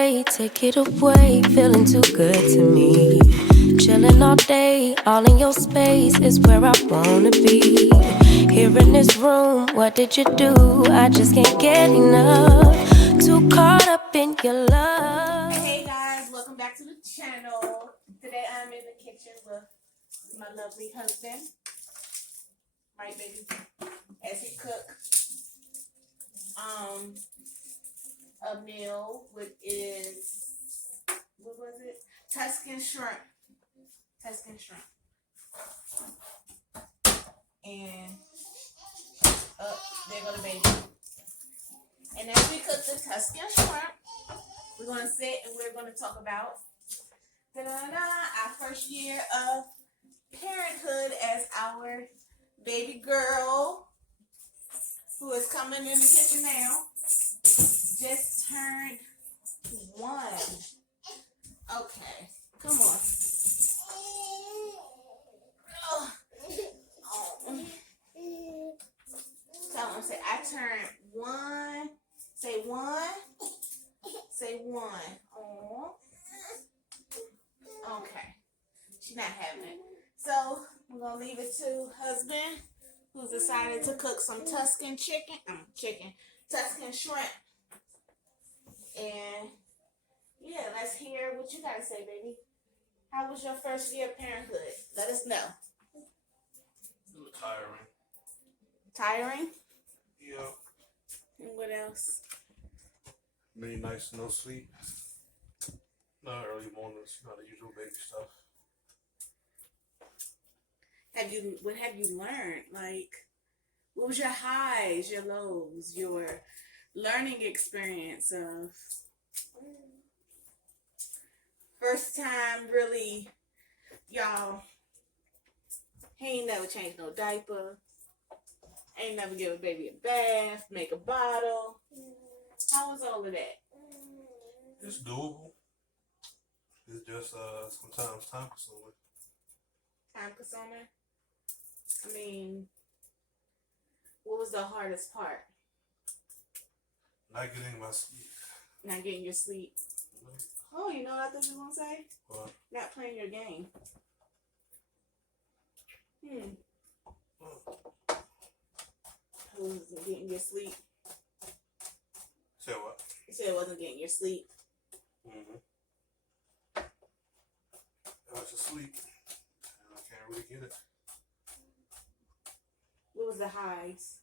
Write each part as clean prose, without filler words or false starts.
away, take it away. Feeling too good to me. Chilling all day, all in your space is where I wanna be. Here in this room, what did you do? I just can't get enough. Too caught up in your love. Hey guys, welcome back to the channel. Today I'm in the kitchen with my lovely husband, right baby, as he cooks a meal which is, what was it? Tuscan shrimp. And there go the baby. And as we cook the Tuscan shrimp, we're gonna sit and we're gonna talk about our first year of parenthood as our baby girl, who is coming in the kitchen now, just turned 1. Okay, come on. Oh. Tell him, say, I turned 1. Say 1. Say 1. Oh. Okay. She's not having it. So, we're going to leave it to husband, who's decided to cook some Tuscan Tuscan shrimp. And, yeah, let's hear what you got to say, baby. How was your first year of parenthood? Let us know. It was tiring. Tiring? Yeah. And what else? Many nights no sleep. Not early mornings, not the usual baby stuff. What have you learned? Like, what was your highs, your lows, your learning experience of first time really, y'all, he ain't never changed no diaper, ain't never give a baby a bath, make a bottle. How was all of that? It's doable. It's just sometimes time consuming. Time consuming? I mean, what was the hardest part? Not getting my sleep. Not getting your sleep. Oh, you know what I thought you were going to say? What? Not playing your game. Who wasn't getting your sleep? Say what? You said it wasn't getting your sleep. I was asleep. And I can't really get it. What was the highs?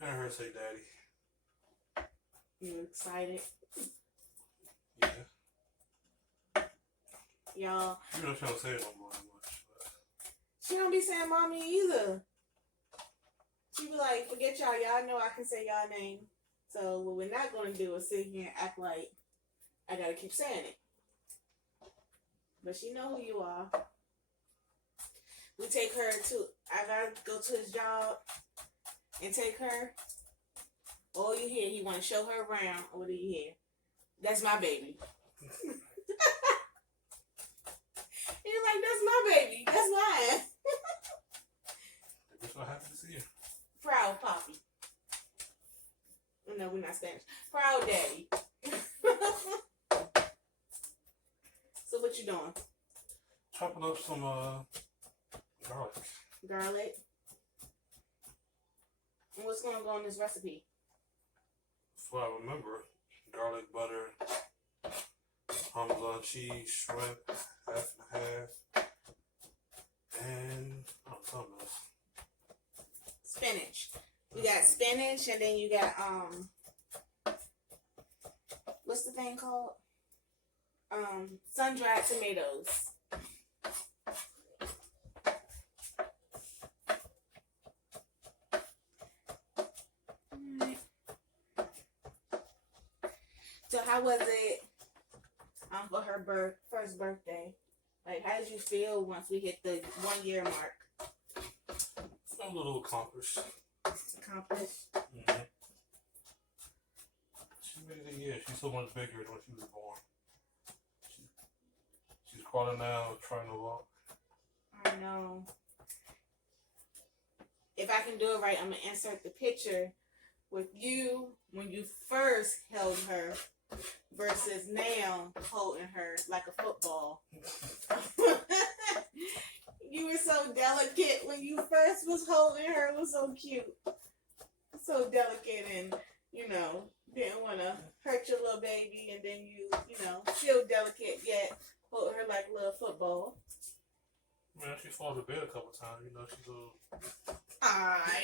I heard her say daddy. You were excited? Yeah. Y'all. You know she don't say it no more much. But She don't be saying mommy either. She be like, forget y'all. Y'all know I can say y'all name. So what we're not going to do is sit here and act like I got to keep saying it. But she know who you are. We take her to, I got to go to his job and take her. All you hear, he want to show her around. What do you hear? That's my baby. You're like, that's my baby. That's mine. I'm so happy to see you. Proud Poppy. No, we're not Spanish. Proud Daddy. So what you doing? Chopping up some garlic. Garlic. And what's going to go in this recipe? That's what I remember. Garlic, butter, Parmesan cheese, shrimp, half and half, and something else. Spinach. You got spinach, and then you got what's the thing called? Sun-dried tomatoes. So how was it for her first birthday? Like, how did you feel once we hit the 1 year mark? I'm a little accomplished. Accomplished. She made it a year. She's so much bigger than when she was born. She's crawling now, trying to walk. I know. If I can do it right, I'm going to insert the picture with you when you first held her versus now holding her like a football. You were so delicate when you first was holding her. It was so cute. So delicate and, didn't want to hurt your little baby. And then still delicate yet hold her like a little football. Man, she falls to bed a couple times. She's a little. Aye.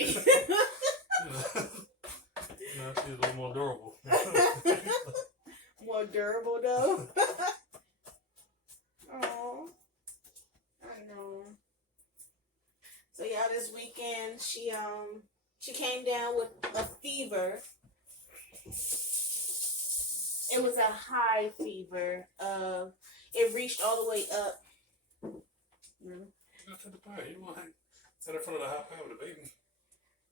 She's a little more durable. More durable though. Oh, I know. So yeah, this weekend she came down with a fever. It was a high fever. It reached all the way up. You gotta take the pad. You want to sit in front of the hot pad with the baby.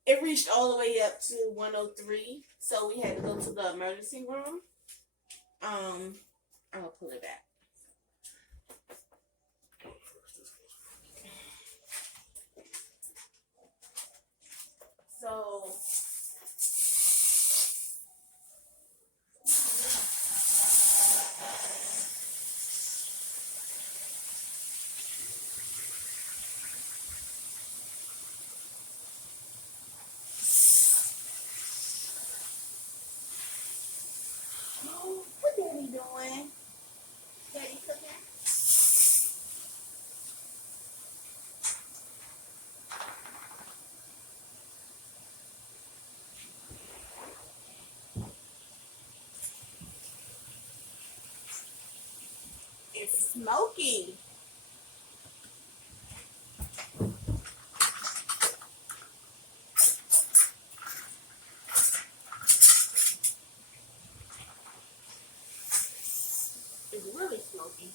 It reached all the way up to 103, so we had to go to the emergency room. I'll pull it back. So what Daddy doing? Daddy cooking? It's smoky. It's really smoky.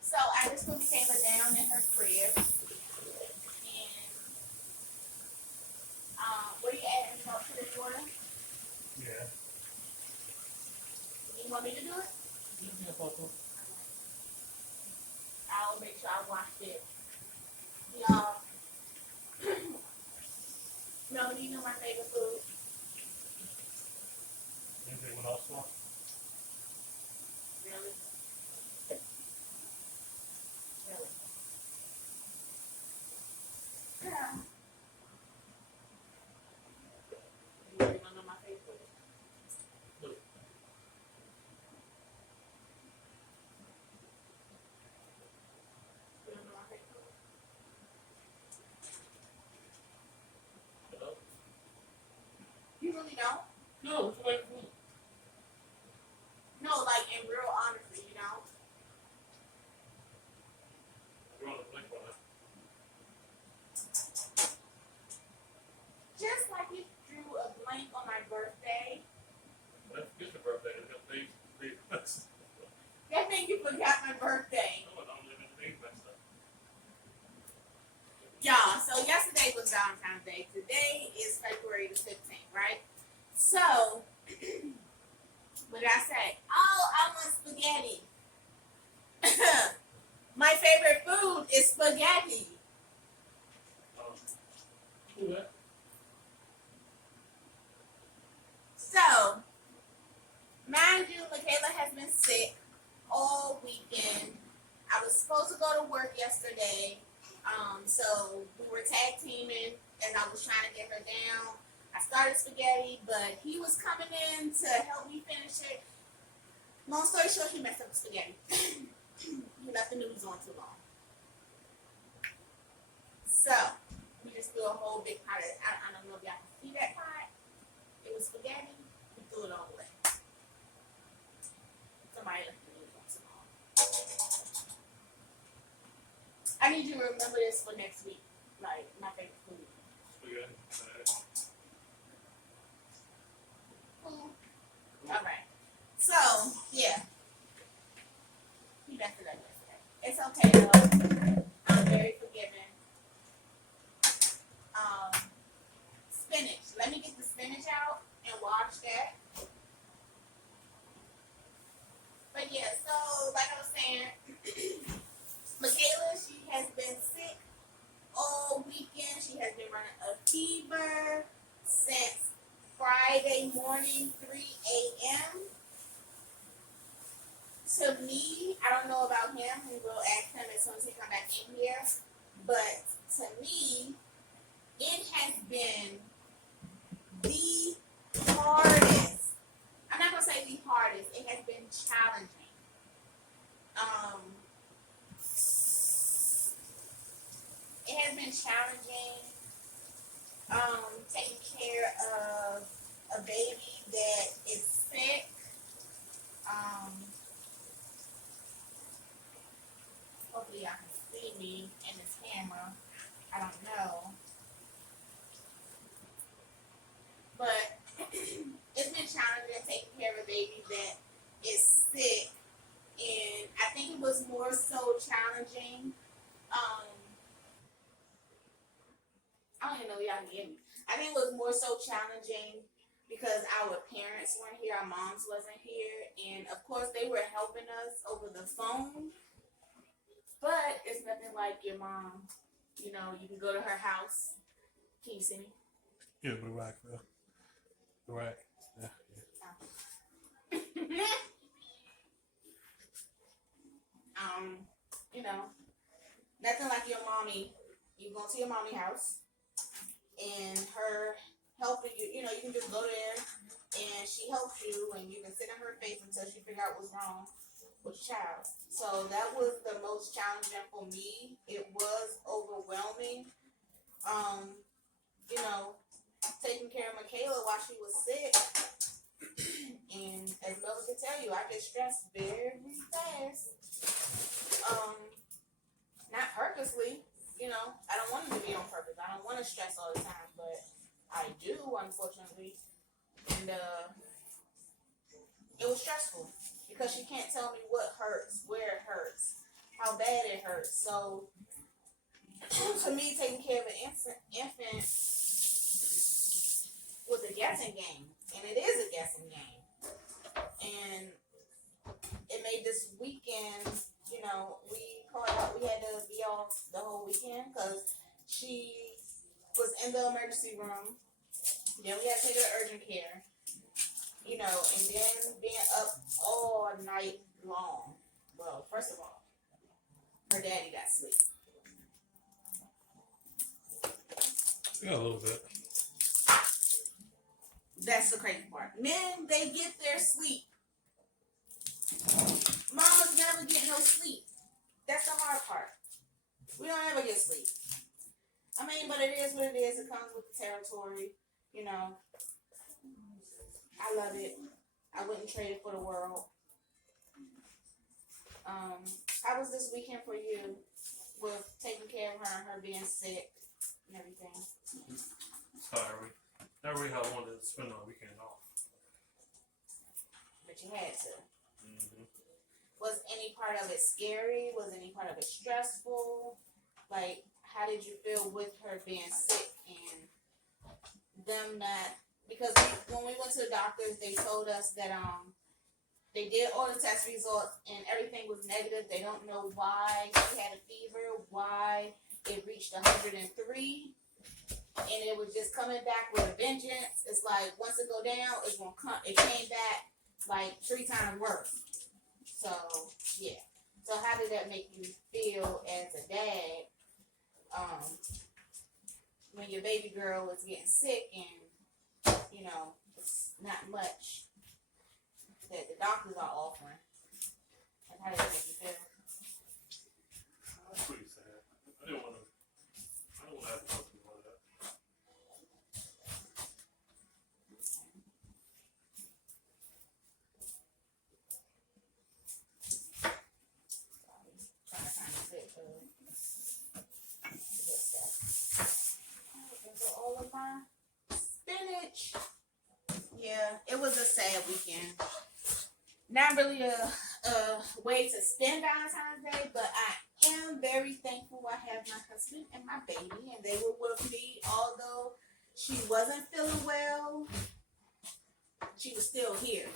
So I just put Kayla down in her crib. And where you at? You want to put it water? Yeah. You want me to do it? Yeah, Papa. I'll make sure I wash it. Y'all. No, you know my favorite food. Anything with also? Really? Really? Yeah. You really wanna know my favorite food? You don't know my favorite food? Hello? You really don't? No, what's your favorite food? No, like in real honesty, you don't? You're on the blink on it. Just like you drew a blank on my birthday. That's your birthday. It's got days. That means you forgot my birthday. No, I don't live in the days messed up. Y'all, so yesterday was Valentine's Day. Today is February the 15th, right? So, what did I say? Oh, I want spaghetti. So we were tag teaming, and I was trying to get her down. I started spaghetti, but he was coming in to help me finish it. Long story short, he messed up the spaghetti. He left the noodles on too long. So we just threw a whole big pot of, I don't know if y'all can see that pot. It was spaghetti. We threw it all away. Somebody left the noodles on too long. I need you to remember this for next week. Like, my favorite food. Spaghetti. Alright. So, yeah. He messed it up yesterday. It's okay though. I'm very forgiving. Spinach. Let me get the spinach out and wash that. But yeah, so like I was saying, Michaela, she has been sick all weekend. She has been running a fever since Friday morning, 3 a.m. To me, I don't know about him. We will ask him as soon as he comes back in here. But to me, it has been the hardest. I'm not gonna say the hardest. It has been challenging. It has been challenging. Taking care of a baby that is sick. Hopefully y'all can see me in this camera. I don't know. But it's been challenging taking care of a baby that is sick. And I think it was more so challenging. I don't even know if y'all can hear me. I think it was more so challenging because our parents weren't here, our moms wasn't here, and of course they were helping us over the phone. But it's nothing like your mom. You know, you can go to her house. Can you see me? Yeah, the rack, though. The rack. Yeah. You know, nothing like your mommy. You go to your mommy house and her helping you. You know, you can just go there and she helps you, and you can sit in her face until she figure out what's wrong with your child. So that was the most challenging for me. It was overwhelming. You know, taking care of Michaela while she was sick. And as Mel could tell you, I get stressed very fast. Not purposely, you know. I don't want it to be on purpose. I don't want to stress all the time, but I do, unfortunately. And it was stressful because she can't tell me what hurts, where it hurts, how bad it hurts. So, to me, taking care of an infant was a guessing game, and it is a guessing game. And it made this weekend, you know, we called out, we had to be off the whole weekend because she was in the emergency room. Then we had to take her to urgent care, you know, and then being up all night long. Well, first of all, her daddy got sleep. Yeah, a little bit. That's the crazy part. Men, they get their sleep. Mamas never get no sleep. That's the hard part. We don't ever get sleep. I mean, but it is what it is. It comes with the territory. You know, I love it. I wouldn't trade it for the world. How was this weekend for you with taking care of her and her being sick and everything? Sorry. Never really had wanted to spend our weekend off. But you had to. Mm-hmm. Was any part of it scary? Was any part of it stressful? Like, how did you feel with her being sick and them not? Because when we went to the doctors, they told us that they did all the test results and everything was negative. They don't know why she had a fever, why it reached 103, and it was just coming back with a vengeance. It's like once it go down, it's gonna come. It came back like 3 times worse. So yeah. So how did that make you feel as a dad when your baby girl was getting sick and, it's not much that the doctors are offering. And how does that make you feel? That's pretty sad. I don't want to have nothing like that. Trying to find a zip code. All of my spinach. Yeah, it was a sad weekend. Not really a way to spend Valentine's Day, but I am very thankful I have my husband and my baby, and they were with me. Although she wasn't feeling well, she was still here.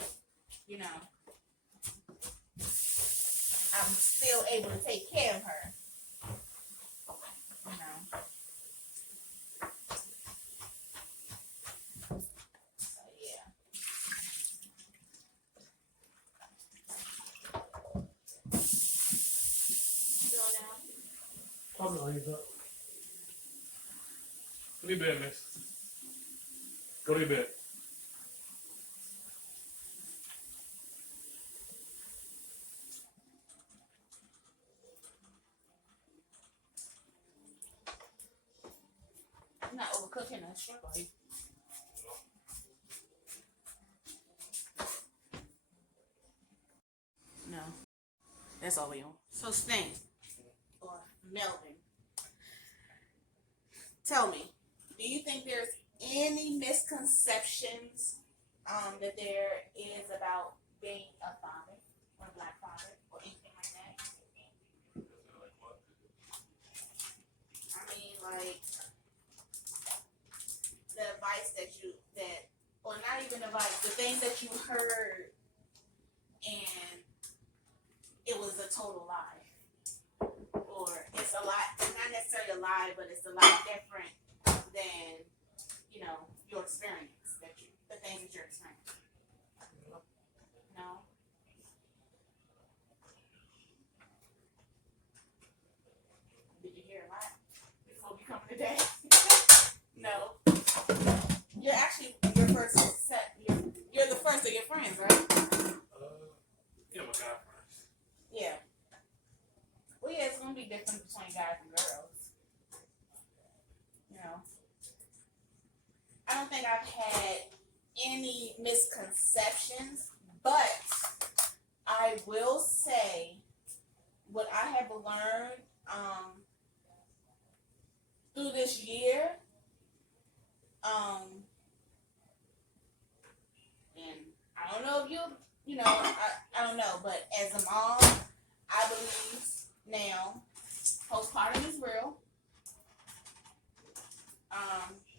I'm still able to take care of her. So yeah. I'm not even. Go to bed, miss. Go to bed. I'm not overcooking that shrimp, are you? No. That's all we on. So Sting, or Melvin, tell me, do you think there's any misconceptions that there is about being a father or a black father or anything like that? I mean, like the advice or not even advice, the things that you heard and it was a total lie. Or it's a lot, not necessarily a lie, but it's a lot different than, your experience, the things that you're experiencing. No? Did you hear a lot before we come today? No. You're actually your first set. You're the first of your friends, right? Yeah, my guy friends. Yeah. Well, yeah, it's gonna be different between guys and girls. I don't think I've had any misconceptions, but I will say what I have learned through this year, and I don't know if I don't know, but as a mom, I believe now postpartum is real.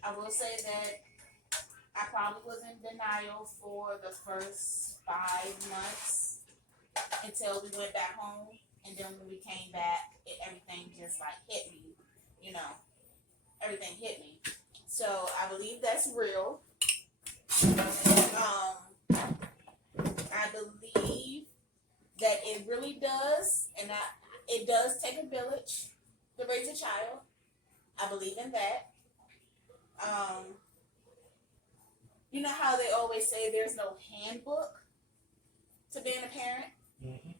I will say that I probably was in denial for the first 5 months until we went back home, and then when we came back, everything just like hit me, everything hit me. So I believe that's real. I believe that it really does, and it does take a village to raise a child. I believe in that. You know how they always say there's no handbook to being a parent? Mm-hmm.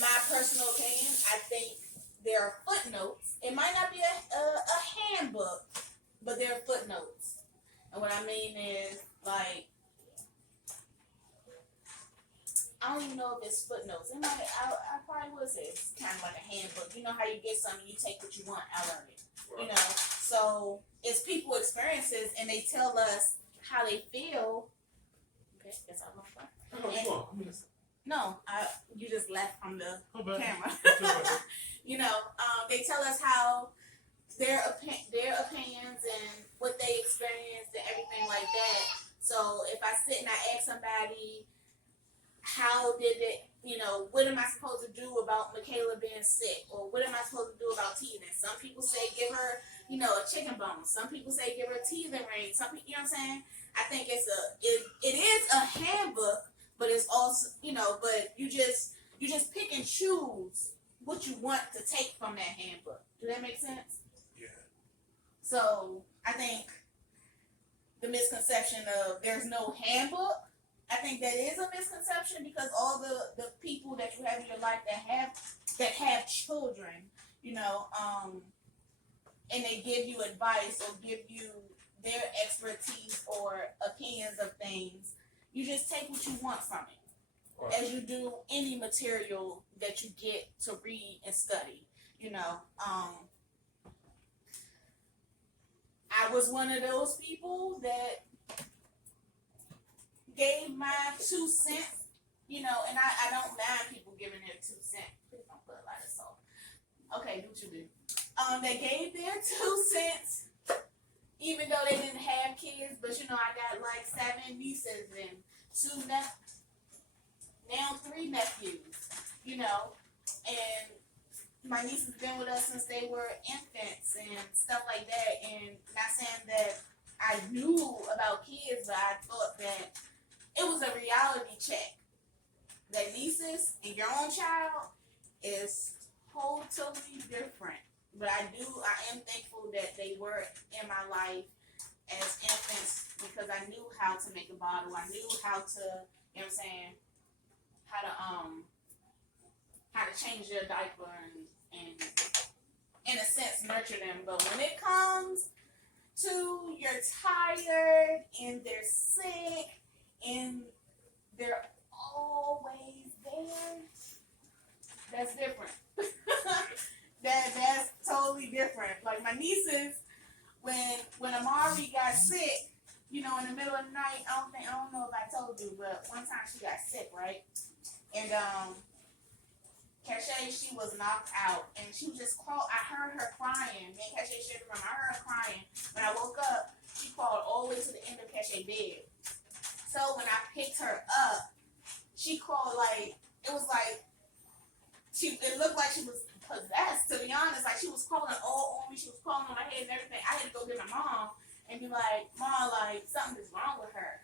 My personal opinion, I think there are footnotes. It might not be a handbook, but there are footnotes. And what I mean is, like, I don't even know if it's footnotes. It might, I probably would say it's kind of like a handbook. You know how you get something, you take what you want out of it. Right. So it's people experiences, and they tell us how they feel. Okay, that's all I'm going. No, you just left from the camera. They tell us how their opinions and what they experienced and everything like that. So if I sit and I ask somebody, how did it, what am I supposed to do about Michaela being sick? Or what am I supposed to do about teething? Some people say give her, a chicken bone. Some people say give her a teething ring. Some people, you know what I'm saying? I think it is a handbook, but it's also, but you just pick and choose what you want to take from that handbook. Do that make sense? Yeah. So I think the misconception of there's no handbook, I think that is a misconception, because all the people that you have in your life that have children, you know, and they give you advice or give you their expertise or opinions of things, you just take what you want from it, Right. as you do any material that you get to read and study. You know, I was one of those people that gave my 2 cents, you know, and I don't mind people giving their 2 cents. Please don't put a lot of salt. Okay, do what you do. They gave their 2 cents, even though they didn't have kids, but you know, I got like 7 nieces and 2 now 3 nephews, you know, and my nieces have been with us since they were infants and stuff like that. And not saying that I knew about kids, but I thought that it was a reality check. That nieces and your own child is totally different. But I am thankful that they were in my life as infants, because I knew how to make a bottle. I knew how to, you know what I'm saying, how to change their diaper and in a sense nurture them. But when it comes to you're tired and they're sick and they're always there, that's different. That's totally different. Like my nieces, when Amari got sick, you know, in the middle of the night, I don't know if I told you, but one time she got sick, right? And Cache, she was knocked out, and she was just crawled. I heard her crying. Me and Cache shared the room. I heard her crying. When I woke up, she crawled all the way to the end of Cache's bed. So when I picked her up, she crawled like, it was like, it looked like she was possessed, to be honest. Like she was crawling all on me. She was crawling on my head and everything. I had to go get my mom and be like, Mom, like something is wrong with her,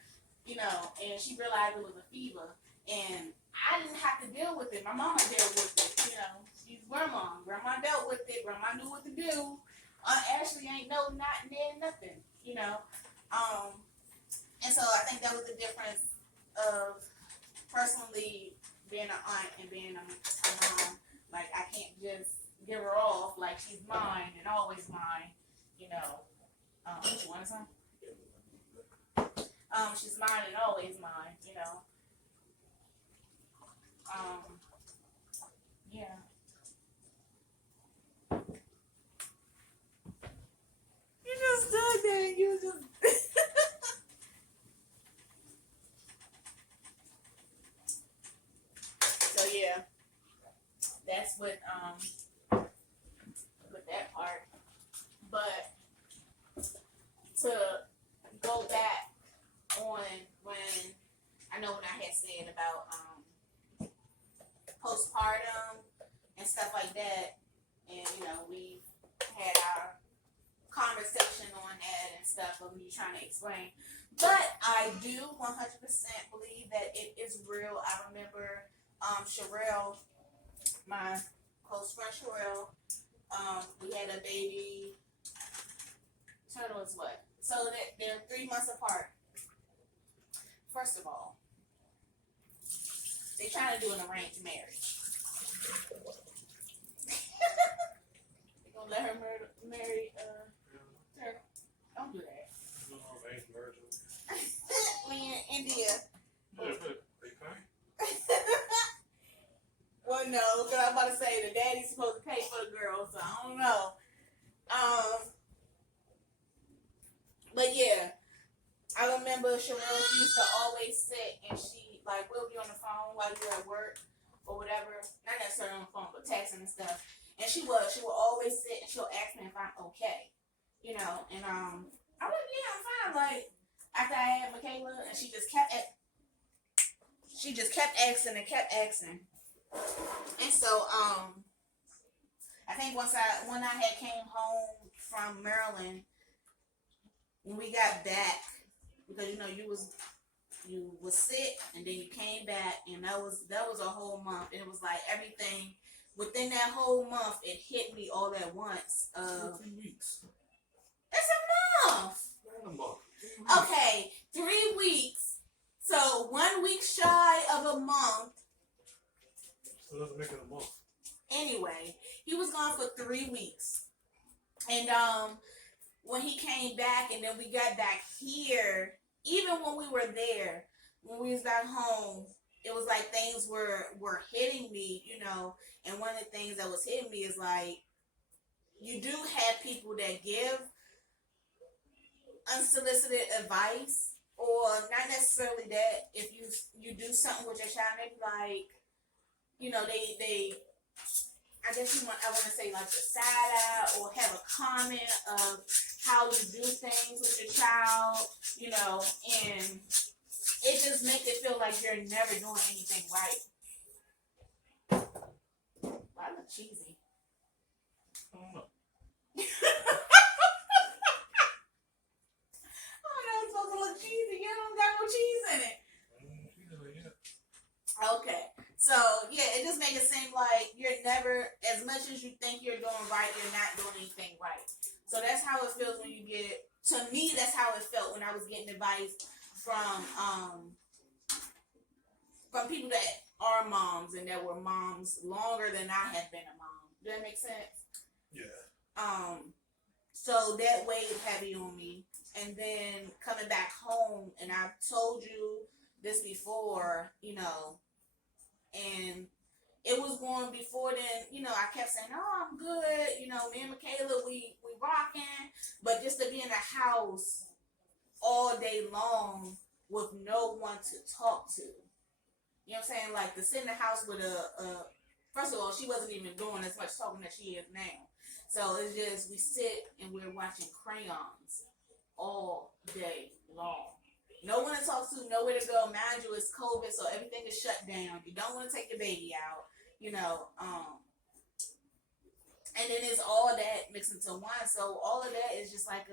you know. And she realized it was a fever, and I didn't have to deal with it. My mama dealt with it, you know. She's grandma. Grandma dealt with it. Grandma knew what to do. Ashley ain't no not near nothing, you know. And so I think that was the difference of personally being an aunt and being a mom. Like I can't just give her off like she's mine and always mine, you know. You want some? She's mine and always mine, you know. Yeah. You just stood there and you just so yeah. That's what with that part. But to go back on when I had said about postpartum and stuff like that, and you know, we had our conversation on that and stuff of me trying to explain. But I do 100% believe that it is real. I remember Sherelle, my close friend Sherelle, we had a baby. Turtle is what? So that they're 3 months apart. First of all, they trying to do an arranged marriage. They gonna let her marry Turtle? Don't do that. When you're in India. Well, no, because I'm about to say the daddy's supposed to pay for the girl, so I don't know. But yeah, I remember Sherelle, she used to always sit and she, like, we'll be on the phone while you're at work or whatever. Not necessarily on the phone, but texting and stuff. And she will always sit and she'll ask me if I'm okay. You know, and I'm like, yeah, I'm fine. Like, after I had Michaela, and she just kept asking and kept asking. And so, I think when I had came home from Maryland, when we got back, because you know you was sick and then you came back, and that was a whole month, and it was like everything within that whole month, it hit me all at once. 3 weeks. It's a month. Not a month. 3 weeks. Okay, 3 weeks. So 1 week shy of a month. So it doesn't make it a month. Anyway, he was gone for 3 weeks. And when he came back and then we got back here, even when we were there, when we was back home, it was like things were hitting me, you know. And one of the things that was hitting me is like, you do have people that give unsolicited advice, or not necessarily that. If you do something with your child, maybe like, you know, they I guess I want to say like a side eye or have a comment of how you do things with your child, you know, and it just makes it feel like you're never doing anything right. I look cheesy. I don't know. Oh, no, it's supposed to look cheesy. You don't got no cheese in it. Okay. So, yeah, it just makes it seem like you're never, as much as you think you're doing right, you're not doing anything right. So that's how it feels when you get, to me, that's how it felt when I was getting advice from people that are moms and that were moms longer than I have been a mom. Does that make sense? Yeah. So that weighed heavy on me. And then coming back home, and I've told you this before, you know, and it was going before then, you know, I kept saying, oh, I'm good. You know, me and Michaela, we rocking. But just to be in the house all day long with no one to talk to. You know what I'm saying? Like, to sit in the house with first of all, she wasn't even doing as much talking as she is now. So it's just, we sit and we're watching crayons all day long. No one to talk to, nowhere to go. Mind you, it's COVID, so everything is shut down. You don't want to take your baby out, you know. And then it's all that mixed into one. So all of that is just like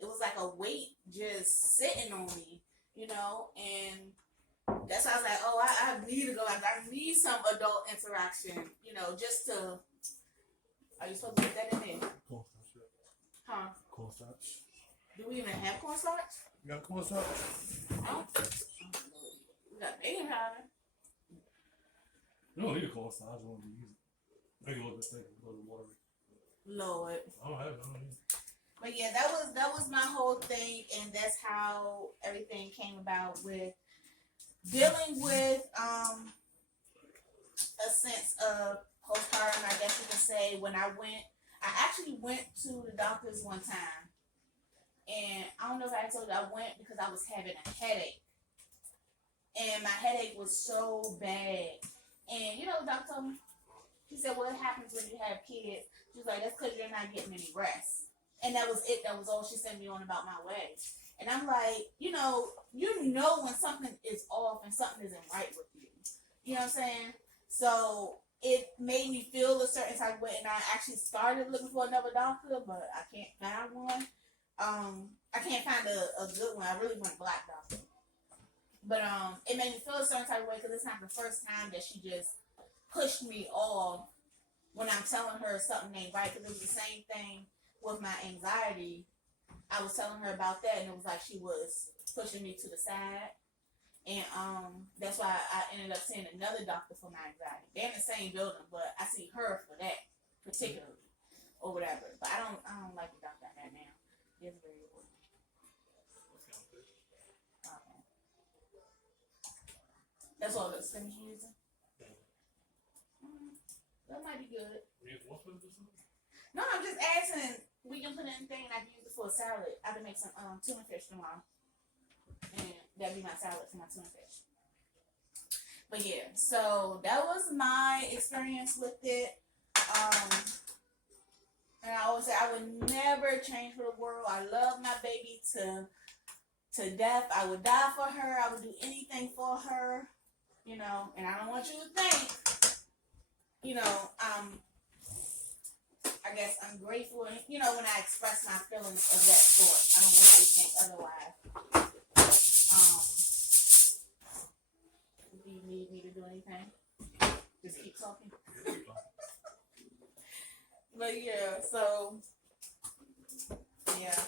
it was like a weight just sitting on me, you know. And that's why I was like, oh, I need to go out. I need some adult interaction, you know, just to. Are you supposed to put that in there? Cornstarch. Huh? Cornstarch. Do we even have cornstarch? You got cornstarch? No. We got baking powder. You don't need a cornstarch. I just want to use it. Make it a little bit thicker, a little watery. Lord. I don't have it. I don't need it. But yeah, that was my whole thing, and that's how everything came about with dealing with a sense of postpartum, I guess you could say. When I actually went to the doctor's one time, and I don't know if I told you, I went because I was having a headache, and my headache was so bad. And you know what the doctor told me? He said, "What happens when you have kids?" She was like, "That's because you're not getting any rest." And that was it. That was all she sent me on about my way. And I'm like, you know when something is off and something isn't right with you. You know what I'm saying? So it made me feel a certain type of way, and I actually started looking for another doctor, but I can't find one. I can't find a good one. I really want a black doctor. But it made me feel a certain type of way because it's not the first time that she just pushed me off when I'm telling her something ain't right. Because it was the same thing with my anxiety. I was telling her about that, and it was like she was pushing me to the side. And that's why I ended up seeing another doctor for my anxiety. They're in the same building, but I see her for that particularly or whatever. But I don't like the doctor right now. It's very important. Okay. That's all the things you're using? That might be good. No, I'm just asking. We can put anything, and I can use it for a salad. I can make some tuna fish tomorrow. And that'd be my salad for my tuna fish. But yeah, so that was my experience with it. And I always say I would never change for the world. I love my baby to death. I would die for her. I would do anything for her. You know, and I don't want you to think, you know, I guess I'm grateful. You know, when I express my feelings of that sort, I don't want you to think otherwise. Do you need me to do anything? Just keep talking. But yeah, so yeah.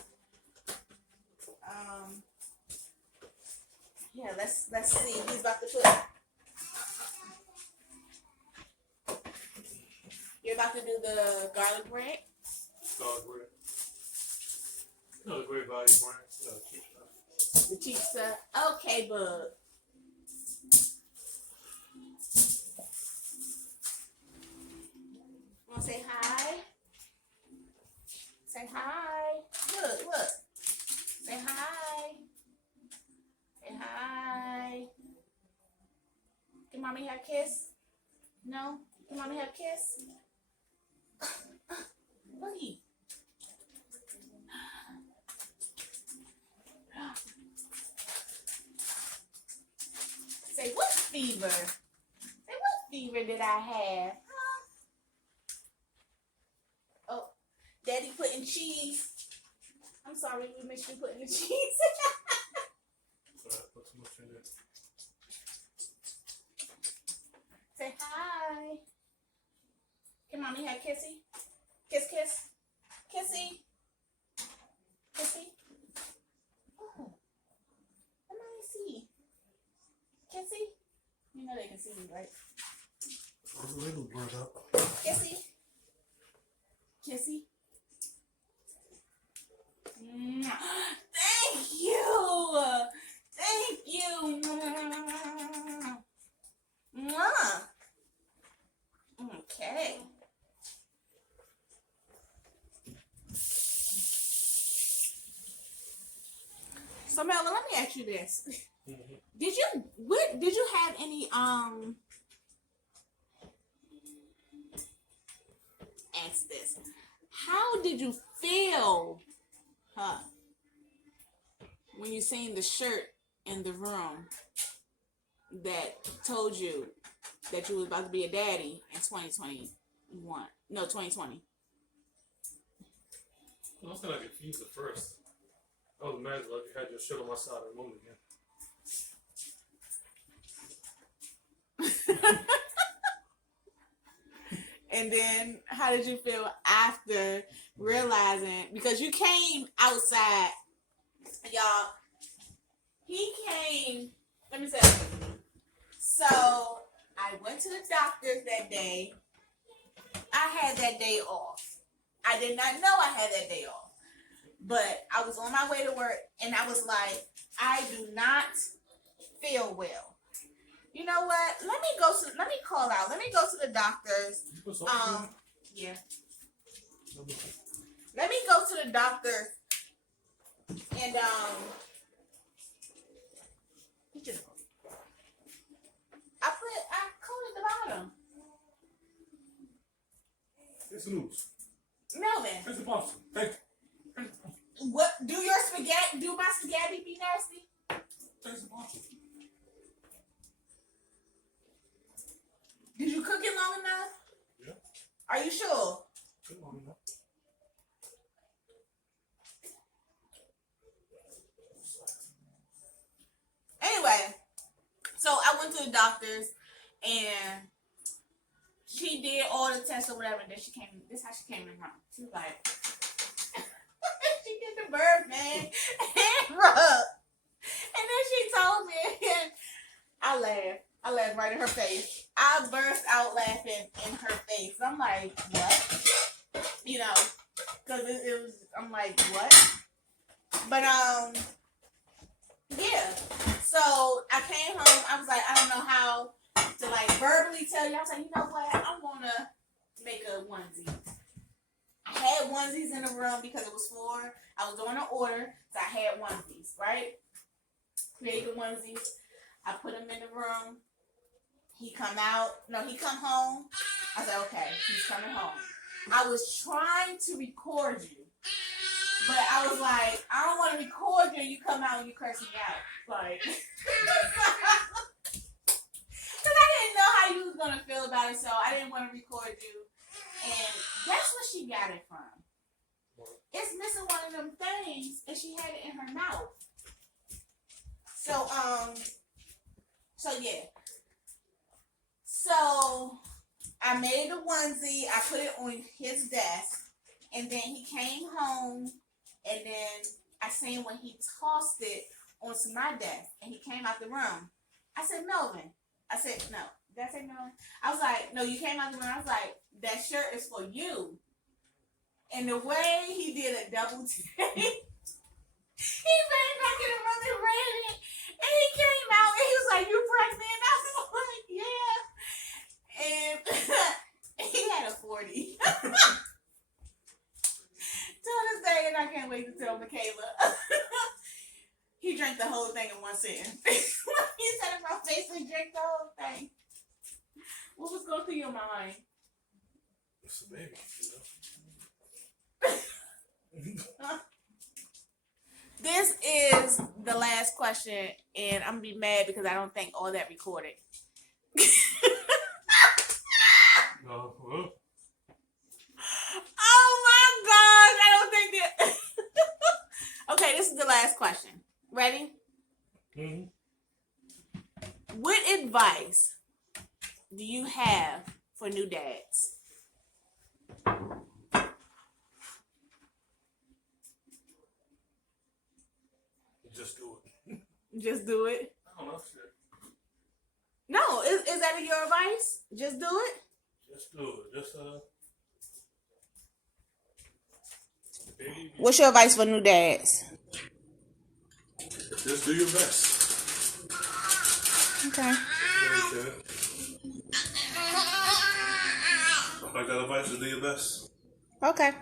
Yeah, let's see. He's about to put. You're about to do the garlic bread. Garlic bread. No, the great value brand. No, cheap stuff. The cheap stuff. Okay, bud. Wanna say hi? Say hi. Look. Say hi. Say hi. Give mommy a kiss? No? Give mommy a kiss? Boogie. Say, what fever? Say, what fever did I have? Huh? Oh, Daddy putting cheese. I'm sorry, we missed you putting the cheese. Alright, put too much in there. Say hi. Can mommy have kissy? Kiss, kiss. Kissy. Kissy. Oh. Let me see. Kissy. You know they can see you, right? Oh, the label burned up. Kissy. Kissy. Thank you. Thank you. Mwah. Okay. So Melvin, let me ask you this. Mm-hmm. Did you have any ask this. How did you feel when you seen the shirt in the room that told you that you was about to be a daddy in 2021? No, 2020. I was kind of confused at first. I was mad like you had your shit on my side of the room again. And then how did you feel after realizing, because you came outside, y'all, he came, let me say, so I went to the doctor's that day. I had that day off. I did not know I had that day off, but I was on my way to work and I was like, I do not feel well. You know what? Let me call out. Let me go to the doctor's. Yeah. Let me go to the doctor and I coated the bottom. It's loose. Melvin. It's a bottom. Thank you. What do my spaghetti be nasty? It's a bottom. Did you cook it long enough? Yeah. Are you sure? Good long enough. Anyway, so I went to the doctor's and she did all the tests or whatever, and then she came. This is how she came in wrong. She was like, she did the bird man and rub, and then she told me, and I laughed. I laughed right in her face. I burst out laughing in her face. I'm like, what? You know, because it was. I'm like, what? But yeah. So I came home. I was like, I don't know how to like verbally tell you. I was like, you know what? I'm gonna make a onesie. I had onesies in the room because it was I was doing an order, so I had onesies, right? Created onesies. I put them in the room. He come home. I said, okay, he's coming home. I was trying to record you, but I was like, I don't want to record you and you come out and you curse me out. Like, because I didn't know how you was going to feel about it, so I didn't want to record you. And that's where she got it from. It's missing one of them things, and she had it in her mouth. So yeah. So I made a onesie. I put it on his desk, and then he came home, and then I seen when he tossed it onto my desk, and he came out the room. I said, Melvin. I said, no. Did I say Melvin? I was like, no, you came out the room. I was like, that shirt is for you. And the way he did a double take, he ran back in the room and ran it. And he came out and he was like, you pregnant? I was like, yeah. And he had a 40. To this day, and I can't wait to tell Michaela. He drank the whole thing in one sitting. He sat in my face and drank the whole thing. What was going through your mind? It's a baby, This is the last question, and I'm gonna be mad because I don't think all that recorded. No, well, Oh my gosh, I don't think that. Okay, this is the last question. Ready? mm-hmm. What advice do you have for new dads? Just do it. Just do it. I don't know, shit. No, is that your advice? Just do it? Just do it. Just baby. What's your advice for new dads? Just do your best. Okay. I got advice to do your best. Okay.